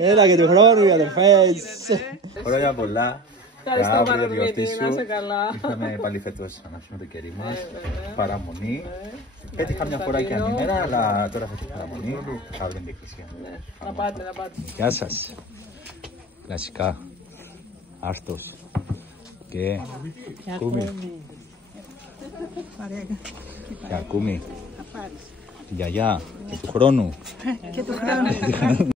Έλα και του χρόνου οι αδερφές. Χρόνια πολλά. Ευχαριστώ πάρα πολύ, να είσαι καλά. Είχαμε πάλι φέτος ανάψουμε το κερί μας. Παραμονή. Πέτυχα μια φορά και άλλη μέρα, αλλά τώρα θα έχει παραμονή. Αύριο την εκκλησία. Να πάτε, να πάτε. Γεια σας. Κλασικά. Άρτος. Και κούμι. Και ακούμι. Τη γιαγιά. Και του χρόνου.